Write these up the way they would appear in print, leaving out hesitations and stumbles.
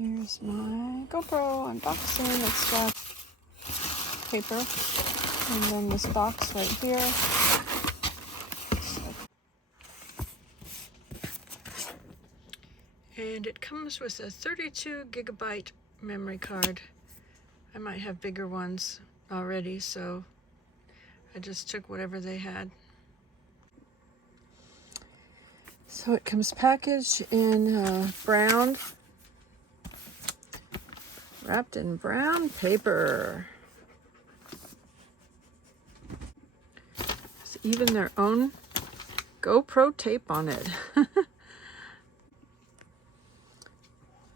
Here's my GoPro unboxing. It's got paper and then this box right here. And it comes with a 32 gigabyte memory card. I might have bigger ones already, so I just took whatever they had. So it comes packaged in brown, wrapped in brown paper. There's even their own GoPro tape on it.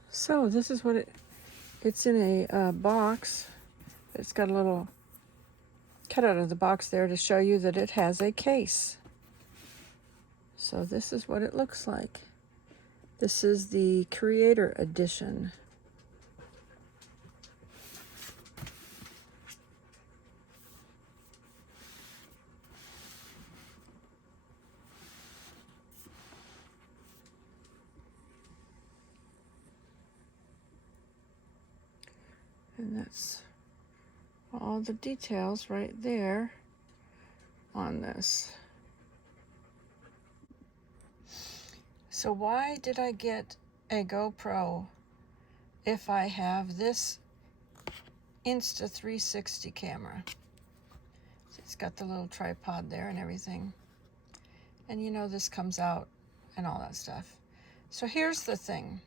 So this is what it's in a box. It's got a little cut out of the box there to show you that it has a case. So this is what it looks like. This is the Creator Edition. And that's all the details right there on this. So why did I get a GoPro if I have this Insta360 camera? So it's got the little tripod there and everything. And you know this comes out and all that stuff. So here's the thing.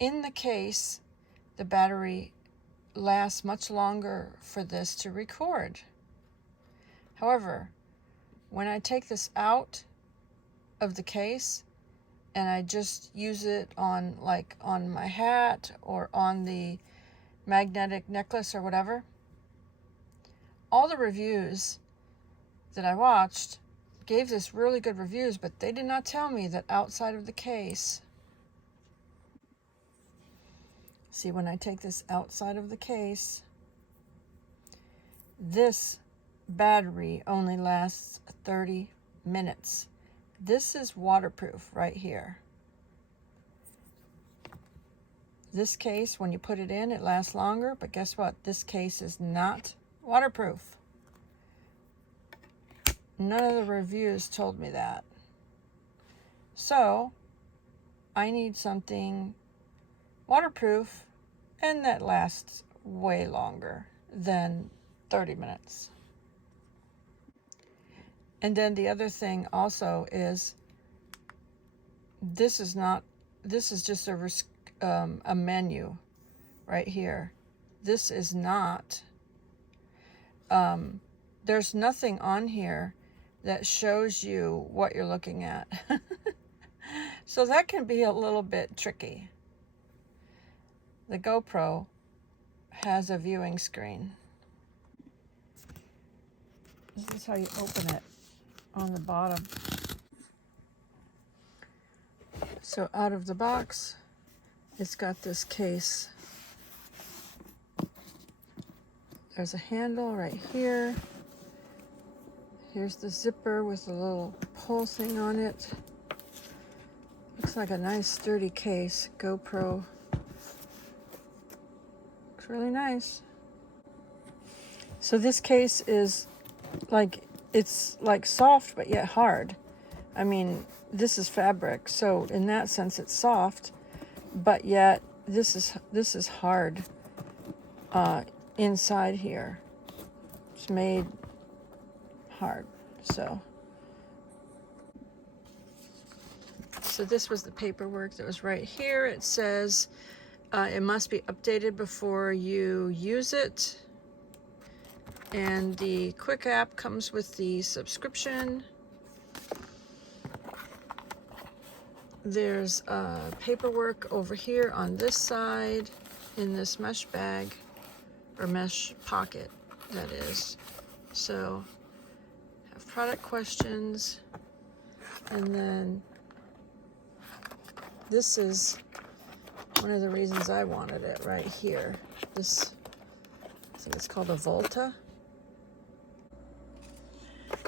In the case, the battery lasts much longer for this to record. However, when I take this out of the case and I just use it on my hat or on the magnetic necklace or whatever, all the reviews that I watched gave this really good reviews, but they did not tell me that outside of the case. See, when I take this outside of the case, this battery only lasts 30 minutes. This is waterproof right here. This case, when you put it in, it lasts longer, but guess what? This case is not waterproof. None of the reviews told me that. So, I need something waterproof and that lasts way longer than 30 minutes. And then the other thing also is this is just a menu right here. This is not there's nothing on here that shows you what you're looking at. So that can be a little bit tricky. The GoPro has a viewing screen. This is how you open it on the bottom. So out of the box, it's got this case. There's a handle right here. Here's the zipper with a little pull thing on it. Looks like a nice sturdy case, GoPro. Looks really nice. So this case is it's like soft but yet hard. I mean, this is fabric, so in that sense it's soft, but yet this is hard inside here. It's made hard. So this was the paperwork that was right here. It says it must be updated before you use it. And the quick app comes with the subscription. There's paperwork over here on this side in this mesh bag, or mesh pocket, that is. So, have product questions, and then this is one of the reasons I wanted it right here. This, I think it's called a Volta.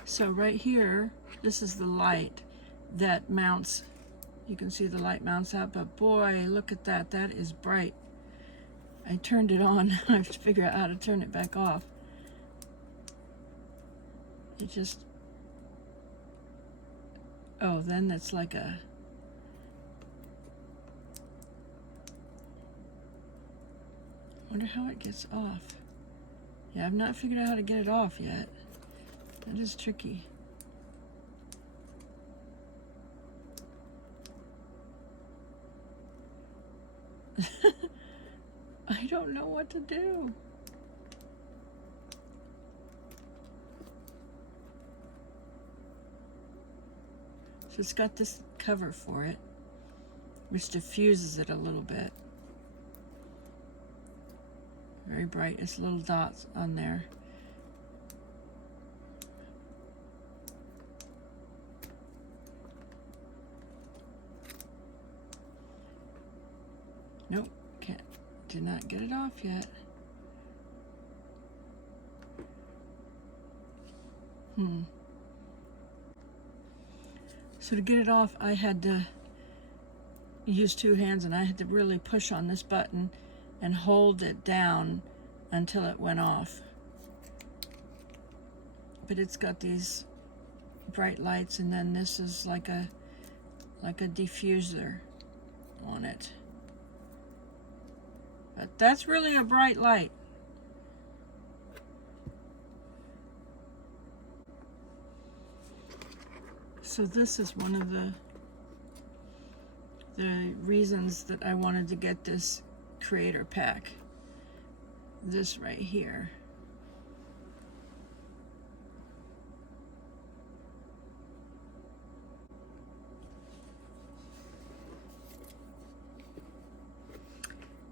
So right here, this is the light that mounts You can see the light mounts out, but boy, look at that. That is bright. I turned it on. I have to figure out how to turn it back off. It just... Oh, then it's like a... Wonder how it gets off. Yeah, I've not figured out how to get it off yet. That is tricky. I don't know what to do. So it's got this cover for it, which diffuses it a little bit. Very bright. It's little dots on there. Nope, did not get it off yet. So to get it off, I had to use two hands, and I had to really push on this button and hold it down until it went off. But it's got these bright lights, and then this is like a diffuser on it. But that's really a bright light. So this is one of the reasons that I wanted to get this creator pack. This right here.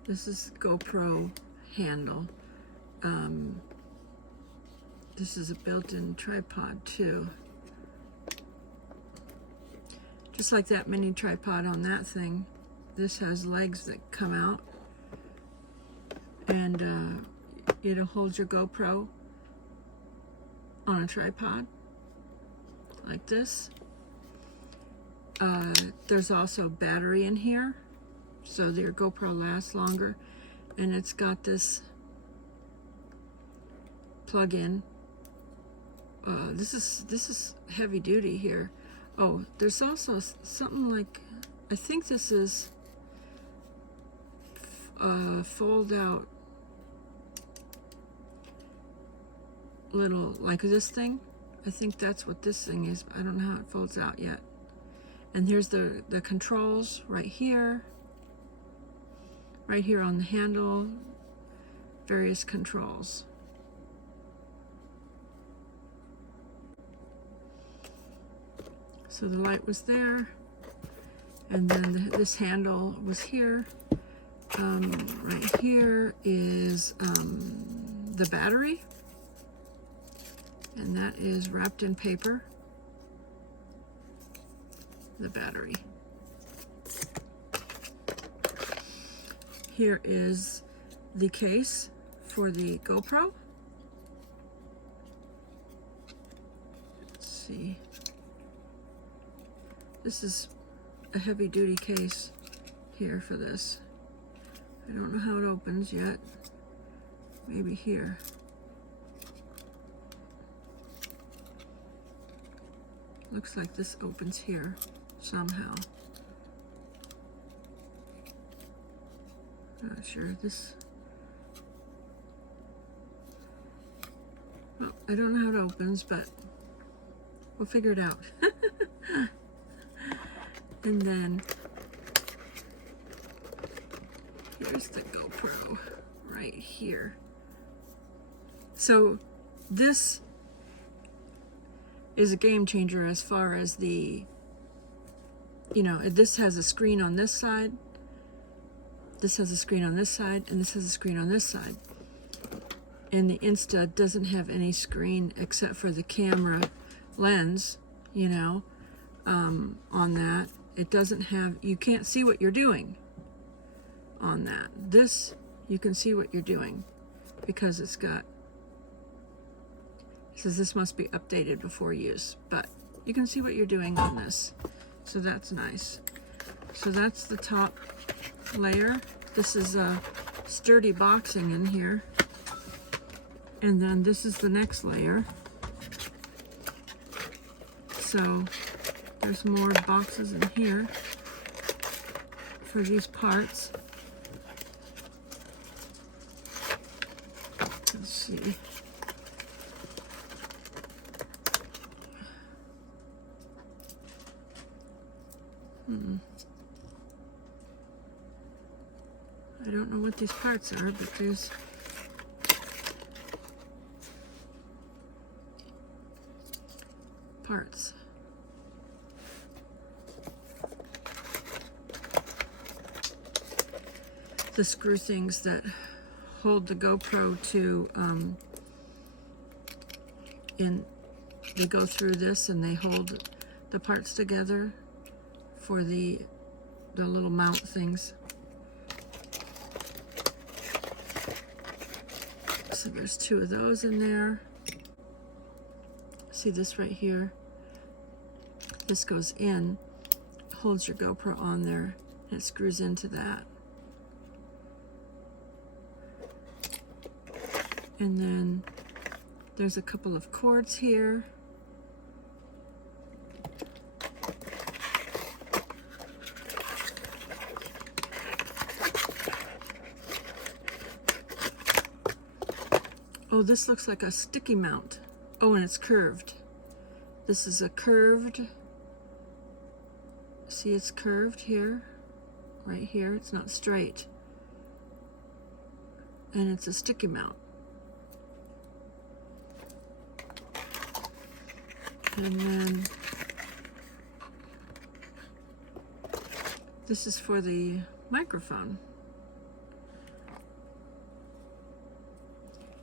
This is GoPro handle. This is a built-in tripod too. Just like that mini tripod on that thing, this has legs that come out, and it'll hold your GoPro on a tripod like this. There's also battery in here, so that your GoPro lasts longer, and it's got this plug-in. This is heavy duty here. Oh, there's also something like, I think this is fold out little, like this thing. I think that's what this thing is. I don't know how it folds out yet. And here's the controls right here on the handle, various controls. So the light was there, and then this handle was here. Right here is the battery, and that is wrapped in paper, the battery. Here is the case for the GoPro. Let's see. This is a heavy duty case here for this. I don't know how it opens yet. Maybe here. Looks like this opens here somehow. Not sure. This. Well, I don't know how it opens, but we'll figure it out. And then here's the GoPro right here. So this is a game changer as far as the, this has a screen on this side, this has a screen on this side, and this has a screen on this side. And the Insta doesn't have any screen except for the camera lens, on that. It doesn't have, you can't see what you're doing on that. This, you can see what you're doing because it says this must be updated before use, but you can see what you're doing on this. So that's nice. So that's the top layer. This is a sturdy boxing in here. And then this is the next layer. So there's more boxes in here for these parts. Let's see. I don't know what these parts are, but there's parts. The screw things that hold the GoPro to, they go through this and they hold the parts together for the little mount things. So there's 2 of those in there. See this right here? This goes in, holds your GoPro on there, and it screws into that. And then there's a couple of cords here. Oh, this looks like a sticky mount. Oh, and it's curved. This is a curved, see it's curved here, right here, it's not straight. And it's a sticky mount. And then this is for the microphone,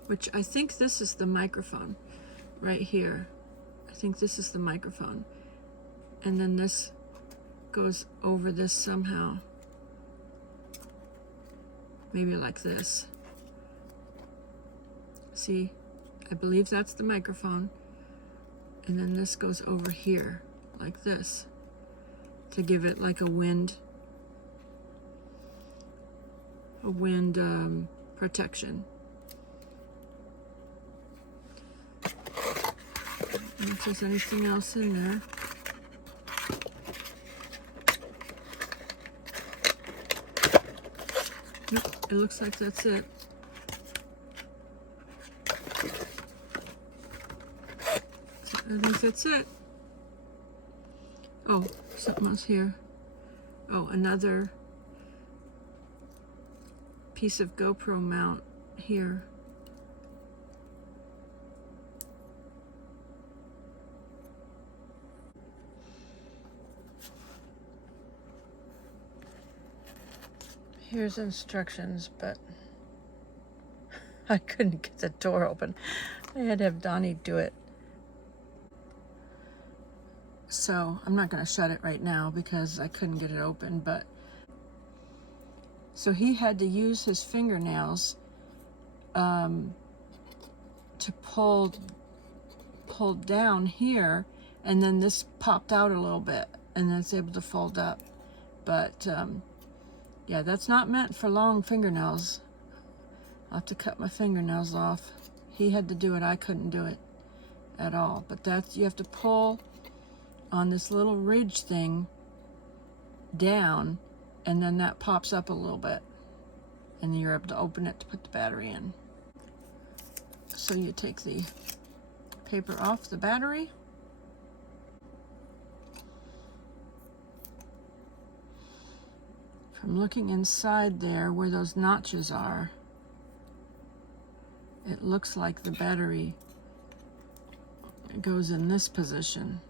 which I think this is the microphone right here. I think this is the microphone. And then this goes over this somehow. Maybe like this. See, I believe that's the microphone. And then this goes over here, like this, to give it like a wind protection. And if there's anything else in there. Nope, it looks like that's it. I think that's it. Oh, something else here. Oh, another piece of GoPro mount here. Here's instructions, but I couldn't get the door open. I had to have Donny do it. So I'm not going to shut it right now because I couldn't get it open, but so he had to use his fingernails to pull down here, and then this popped out a little bit, and then it's able to fold up. But yeah, that's not meant for long fingernails. I'll have to cut my fingernails off. He had to do it. I couldn't do it at all. But that's, you have to pull on this little ridge thing down, and then that pops up a little bit, and then you're able to open it to put the battery in. So you take the paper off the battery, from looking inside there where those notches are, it looks like the battery goes in this position.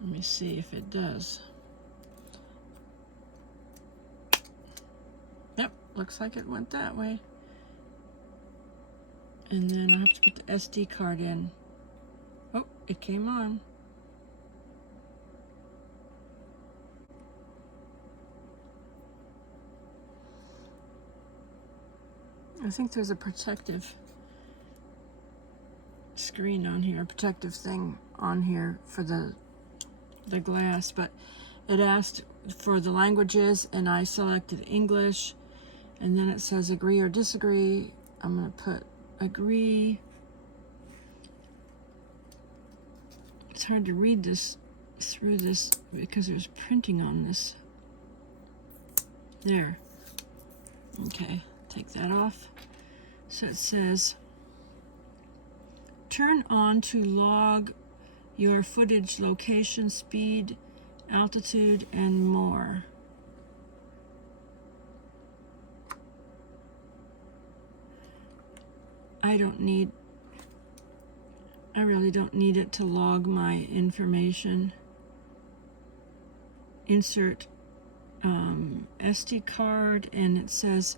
Let me see if it does. Yep, looks like it went that way. And then I'll have to put the SD card in. Oh, it came on. I think there's a protective screen on here, a protective thing on here for the glass, but it asked for the languages and I selected English, and then it says agree or disagree. I'm going to put agree. It's hard to read this through this because there's printing on this. There. Okay, take that off. So it says, turn on to log your footage, location, speed, altitude, and more. I really don't need it to log my information. Insert SD card, and it says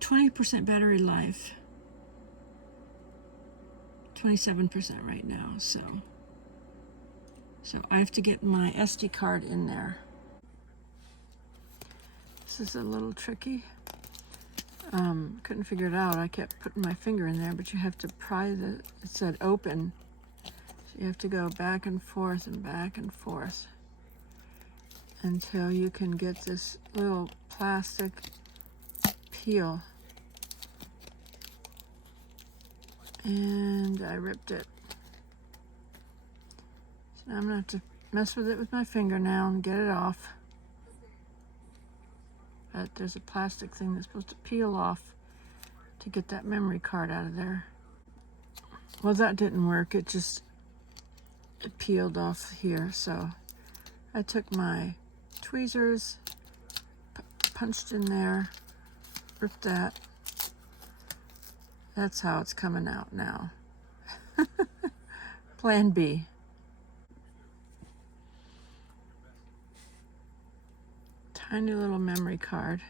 20% battery life. 27% right now, so I have to get my SD card in there. This is a little tricky. Couldn't figure it out. I kept putting my finger in there, but you have to pry it said open. So you have to go back and forth until you can get this little plastic peel. And I ripped it. So I'm gonna have to mess with it with my finger now and get it off. But there's a plastic thing that's supposed to peel off to get that memory card out of there. Well, that didn't work. It peeled off here. So I took my tweezers, punched in there, ripped that. That's how it's coming out now. Plan B. Tiny little memory card.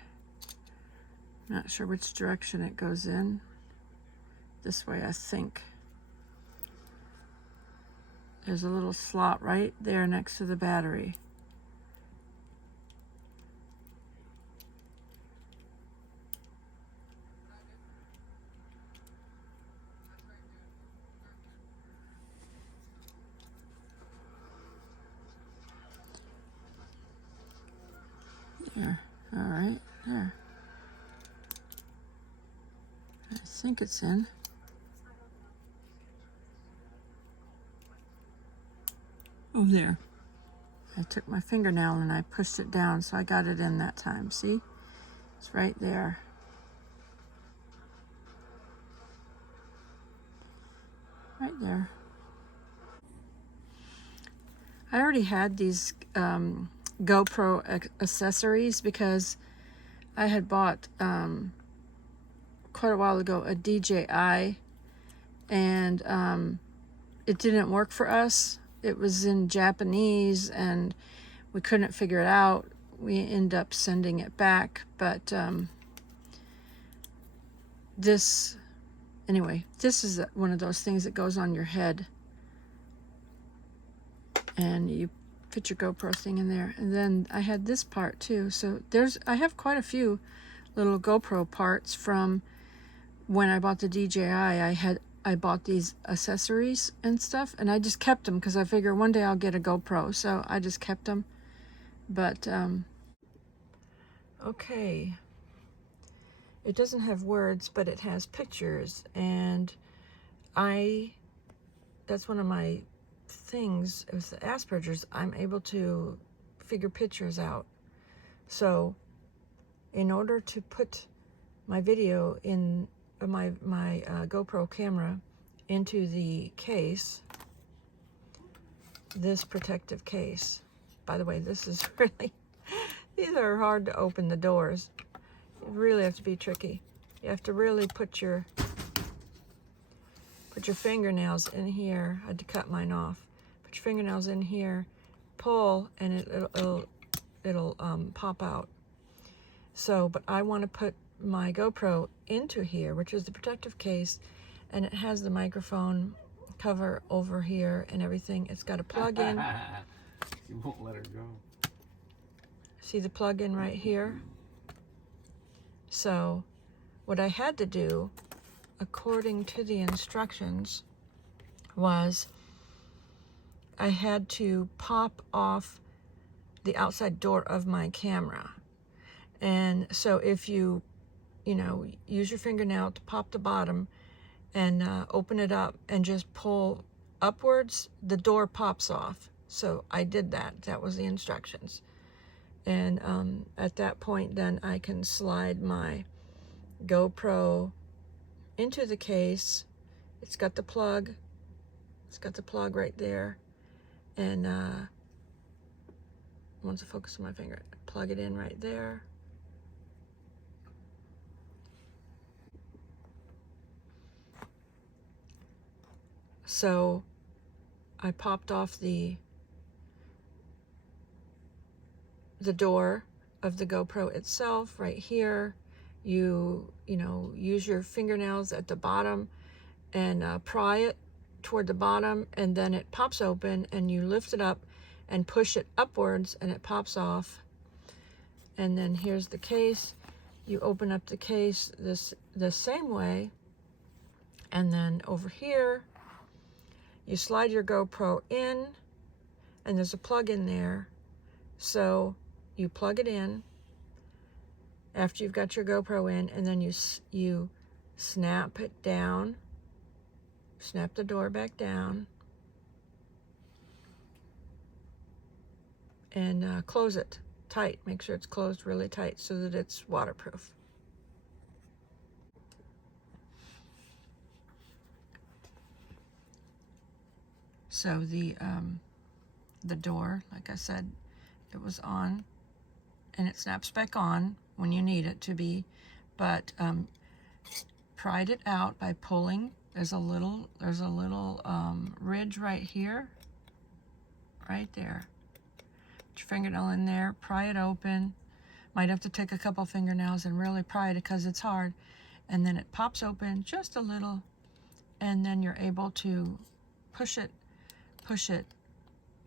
Not sure which direction it goes in. This way, I think. There's a little slot right there next to the battery. There. All right, there. I think it's in. Oh, there. I took my fingernail and I pushed it down, so I got it in that time. See? It's right there. Right there. I already had these GoPro accessories because I had bought quite a while ago a DJI, and it didn't work for us. It was in Japanese and we couldn't figure it out. We ended up sending it back, but this is one of those things that goes on your head and you fit your GoPro thing in there. And then I had this part too. So I have quite a few little GoPro parts from when I bought the DJI. I bought these accessories and stuff, and I just kept them because I figure one day I'll get a GoPro, so I just kept them. But okay, it doesn't have words, but it has pictures, and that's one of my things with Asperger's. I'm able to figure pictures out. So in order to put my video in my GoPro camera into the case, this protective case, by the way, this is really, these are hard to open, the doors. You really have to be tricky. You have to really put your fingernails in here. I had to cut mine off. Put your fingernails in here, pull, and it'll pop out. So, but I want to put my GoPro into here, which is the protective case, and it has the microphone cover over here and everything. It's got a plug-in. You won't let her go. See the plug-in right here? So what I had to do, according to the instructions, was I had to pop off the outside door of my camera. And so if you use your fingernail to pop the bottom and open it up and just pull upwards, the door pops off. So I did that. That was the instructions. And at that point, then I can slide my GoPro into the case. It's got the plug. It's got the plug right there. And once I focus on my finger, plug it in right there. So I popped off the door of the GoPro itself right here. You use your fingernails at the bottom and pry it toward the bottom, and then it pops open, and you lift it up and push it upwards, and it pops off. And then here's the case. You open up the case the same way, and then over here you slide your GoPro in, and there's a plug in there. So you plug it in after you've got your GoPro in, and then you snap it down, snap the door back down, and close it tight. Make sure it's closed really tight so that it's waterproof. So the door, like I said, it was on, and it snaps back on when you need it to be, but pried it out by pulling. There's a little ridge right here, right there. Put your fingernail in there, pry it open. Might have to take a couple fingernails and really pry it because it's hard. And then it pops open just a little, and then you're able to push it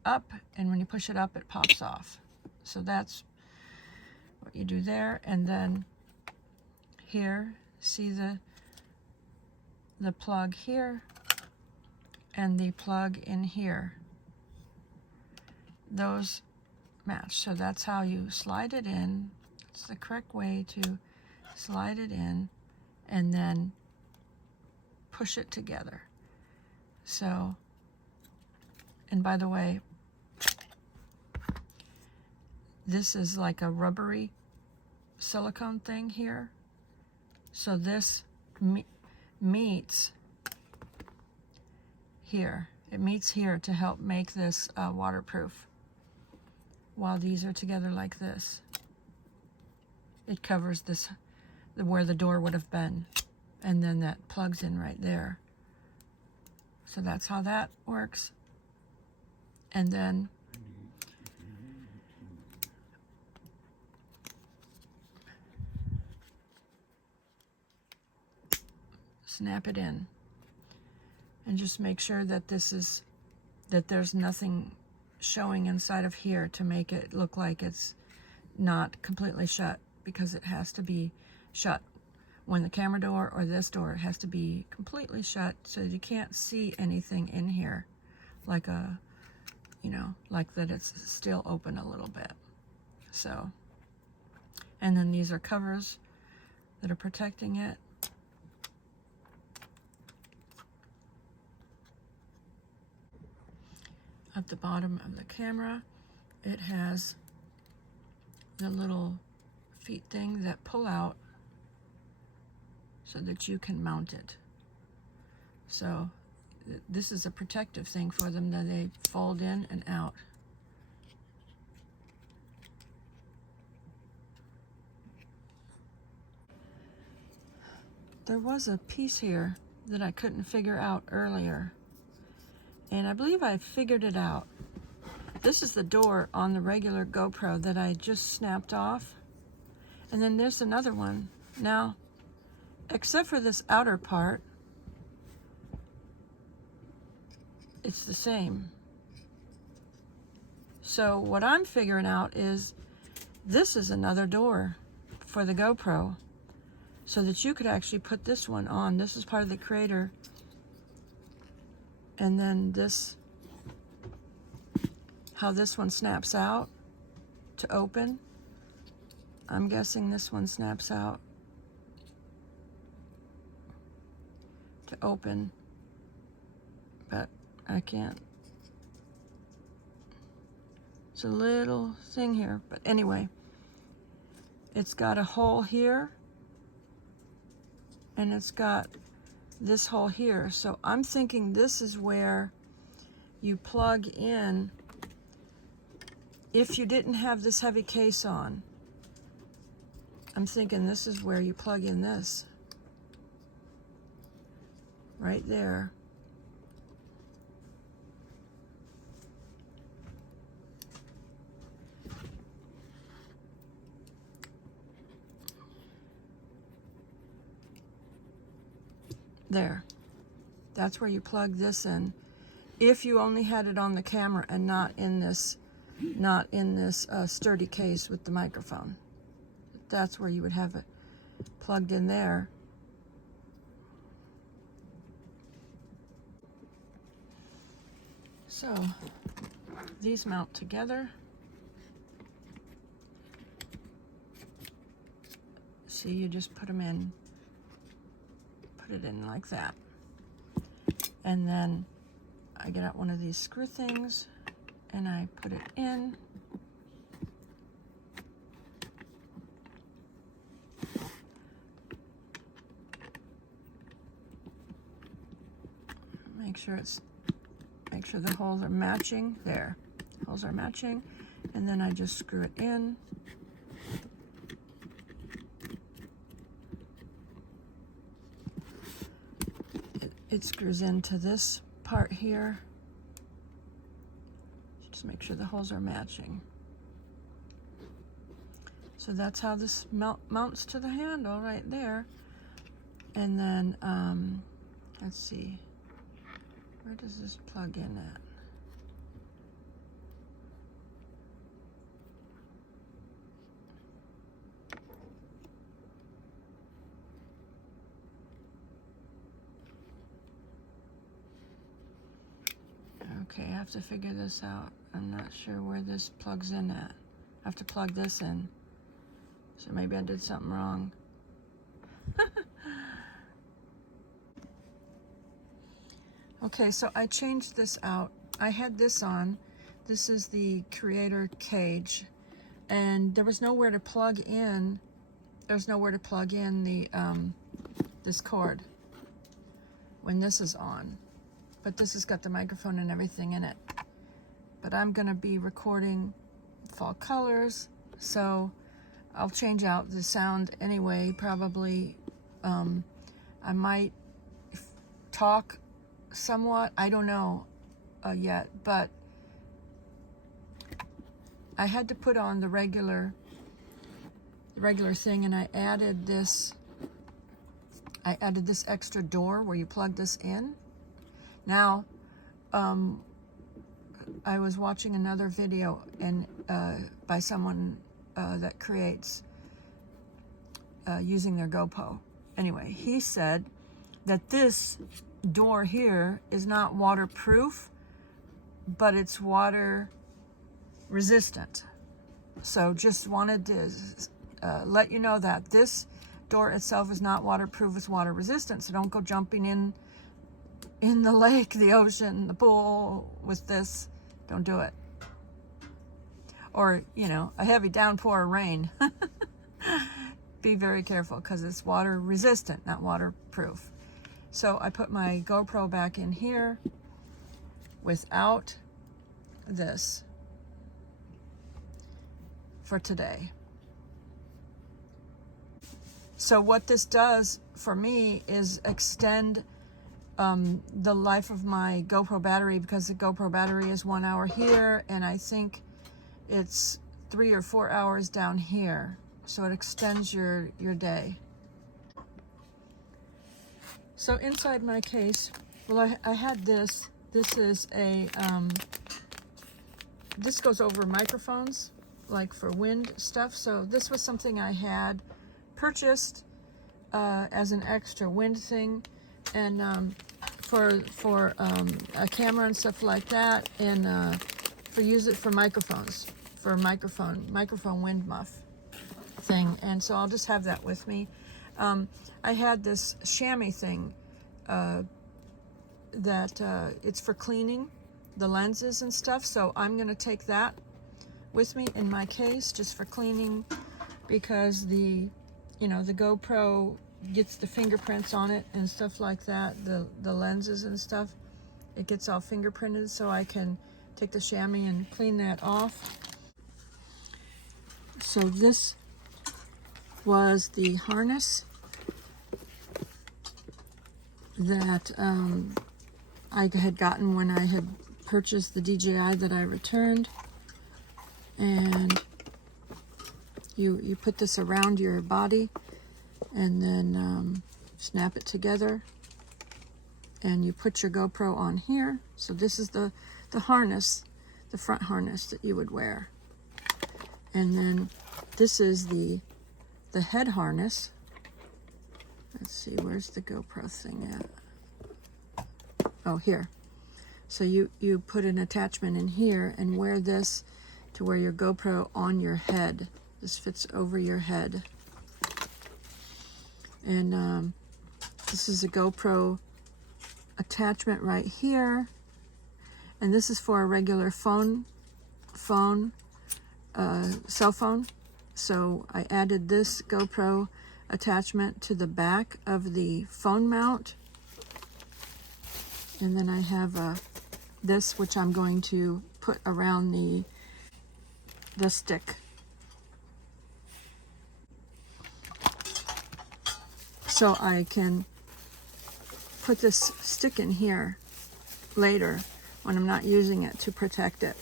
up, and when you push it up, it pops off. So that's what you do there. And then here, see the plug here and the plug in here. Those match. So that's how you slide it in. It's the correct way to slide it in and then push it together. So, and by the way, this is like a rubbery silicone thing here. So this meets here. It meets here to help make this waterproof. While these are together like this, it covers this, where the door would have been, and then that plugs in right there. So that's how that works. And then snap it in, and just make sure that there's nothing showing inside of here to make it look like it's not completely shut, because it has to be shut. When the camera door or this door has to be completely shut, so you can't see anything in here, like like that it's still open a little bit. So, and then these are covers that are protecting it. At the bottom of the camera, it has the little feet thing that pull out so that you can mount it. So this is a protective thing for them, that they fold in and out. There was a piece here that I couldn't figure out earlier, and I believe I figured it out. This is the door on the regular GoPro that I just snapped off. And then there's another one. Now, except for this outer part, it's the same. So what I'm figuring out is this is another door for the GoPro. so that you could actually put this one on. This is part of the creator. And then this, how this one snaps out to open. I'm guessing this one snaps out to open, but I can't. It's a little thing here, but anyway, it's got a hole here and it's got this hole here. So I'm thinking this is where you plug in if you didn't have this heavy case on. I'm thinking this is where you plug in this. Right there. There. That's where you plug this in. If you only had it on the camera and not in this sturdy case with the microphone. That's where you would have it plugged in there. So these mount together. See, you just put them in, put it in like that. And then I get out one of these screw things and I put it in. Make sure the holes are matching. There, holes are matching. And then I just screw it in. It screws into this part here. Just make sure the holes are matching. So that's how this mounts to the handle right there. And then, let's see, where does this plug in at? Okay, I have to figure this out. I'm not sure where this plugs in at. I have to plug this in. So maybe I did something wrong. Okay, so I changed this out. I had this on. This is the creator cage. And there was nowhere to plug in. There's nowhere to plug in the this cord when this is on. But this has got the microphone and everything in it. But I'm gonna be recording fall colors, so I'll change out the sound anyway, probably. I might talk somewhat, I don't know yet, but I had to put on the regular thing, and I added this extra door where you plug this in. Now, I was watching another video by someone that creates using their GoPro. Anyway, he said that this door here is not waterproof, but it's water resistant. So just wanted to let you know that this door itself is not waterproof, it's water resistant. So don't go jumping in the lake, the ocean, the pool with this. Don't do it. Or, you know, a heavy downpour of rain. Be very careful because it's water resistant, not waterproof. So I put my GoPro back in here without this for today. So what this does for me is extend the life of my GoPro battery, because the GoPro battery is 1 hour here, and I think it's 3 or 4 hours down here. So it extends your day. So inside my case, well, I had this. This is a, this goes over microphones, like for wind stuff. So this was something I had purchased as an extra wind thing, and for a camera and stuff like that, and use it for microphones, for microphone wind muff thing. And so I'll just have that with me. I had this chamois thing that it's for cleaning the lenses and stuff, so I'm going to take that with me in my case just for cleaning, because the GoPro gets the fingerprints on it and stuff like that, the lenses and stuff, it gets all fingerprinted, so I can take the chamois and clean that off. So this was the harness that I had gotten when I had purchased the DJI that I returned. And you put this around your body and then snap it together, and you put your GoPro on here. So this is the harness, the front harness that you would wear. And then this is the head harness. Let's see, where's the GoPro thing at? Oh, here. So you put an attachment in here and wear this to wear your GoPro on your head. This fits over your head. And this is a GoPro attachment right here. And this is for a regular cell phone. So I added this GoPro attachment to the back of the phone mount. And then I have this, which I'm going to put around the stick. So I can put this stick in here later when I'm not using it to protect it.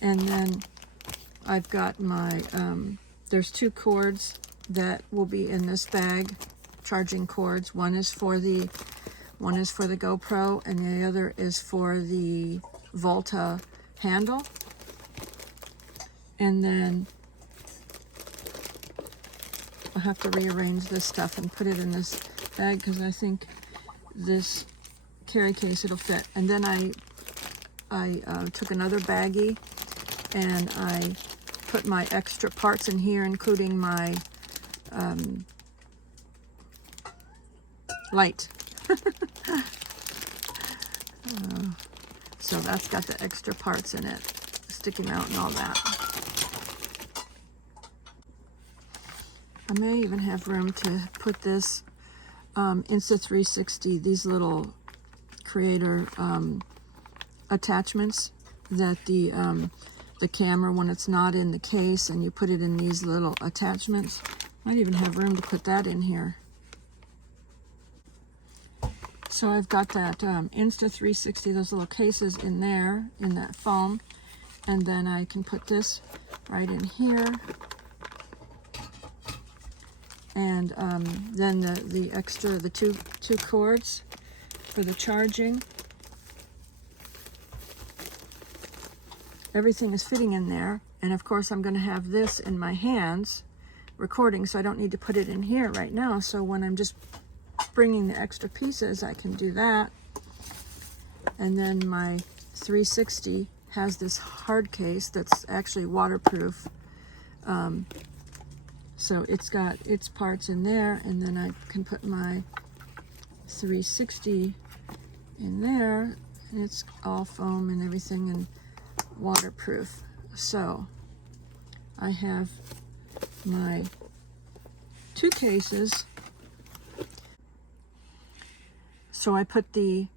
And then I've got my, there's 2 cords that will be in this bag, charging cords. One is for the GoPro, and the other is for the Volta handle. And then I'll have to rearrange this stuff and put it in this bag, because I think this carry case it'll fit. And then I took another baggie and I put my extra parts in here, including my light. So that's got the extra parts in it, sticky mount and all that. I may even have room to put this Insta360, these little creator attachments that the camera, when it's not in the case and you put it in these little attachments. Might even have room to put that in here. So I've got that Insta360, those little cases in there, in that foam. And then I can put this right in here. And then the extra, the two cords for the charging. Everything is fitting in there. And of course I'm going to have this in my hands recording, so I don't need to put it in here right now. So when I'm just bringing the extra pieces, I can do that. And then my 360 has this hard case that's actually waterproof. So it's got its parts in there, and then I can put my 360 in there, and it's all foam and everything and waterproof. So I have my 2 cases. So I put the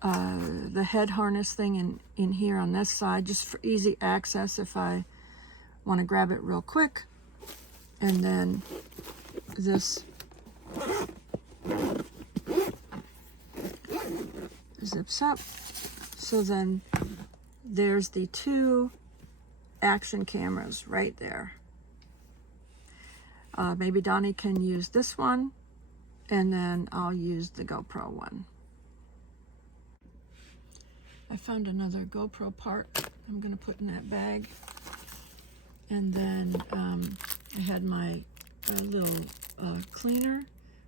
head harness thing in here on this side, just for easy access if I want to grab it real quick. And then this zips up. So then there's the 2 action cameras right there. Maybe Donny can use this one, and then I'll use the GoPro one. I found another GoPro part I'm going to put in that bag. And then I had my little cleaner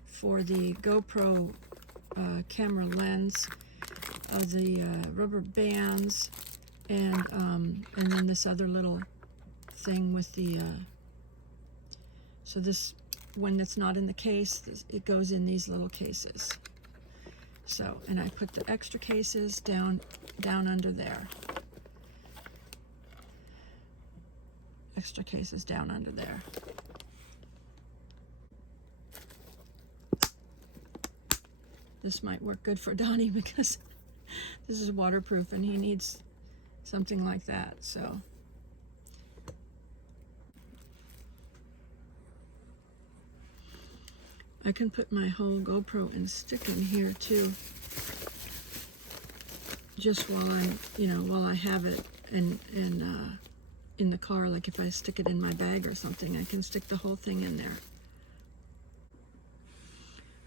for the GoPro camera lens, the rubber bands, and then this other little thing with the so this, when it's not in the case, it goes in these little cases. So, and I put the extra cases down under there. Extra cases down under there. This might work good for Donny because this is waterproof and he needs something like that, so. I can put my whole GoPro and stick in here too, just while I'm, while I have it in the car. Like if I stick it in my bag or something, I can stick the whole thing in there.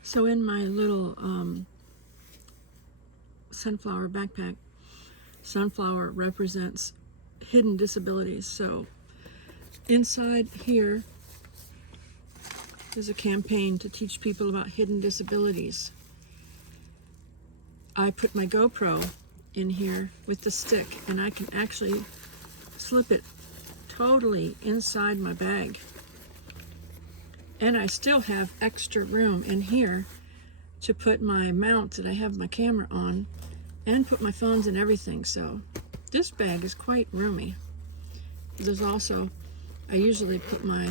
So in my little sunflower backpack, sunflower represents hidden disabilities. So inside here is a campaign to teach people about hidden disabilities. I put my GoPro in here with the stick, and I can actually slip it totally inside my bag. And I still have extra room in here to put my mount that I have my camera on and put my phones and everything. So this bag is quite roomy. There's also, I usually put my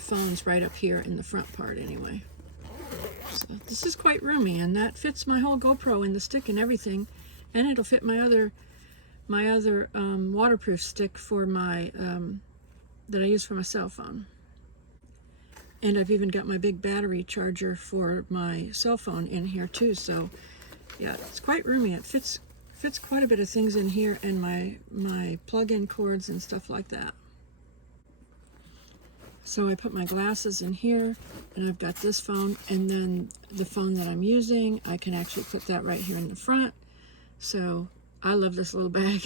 phones right up here in the front part anyway. So this is quite roomy, and that fits my whole GoPro and the stick and everything, and it'll fit my other waterproof stick for my that I use for my cell phone. And I've even got my big battery charger for my cell phone in here too. So yeah, it's quite roomy. It fits quite a bit of things in here, and my plug-in cords and stuff like that. So I put my glasses in here, and I've got this phone, and then the phone that I'm using, I can actually put that right here in the front. So I love this little bag.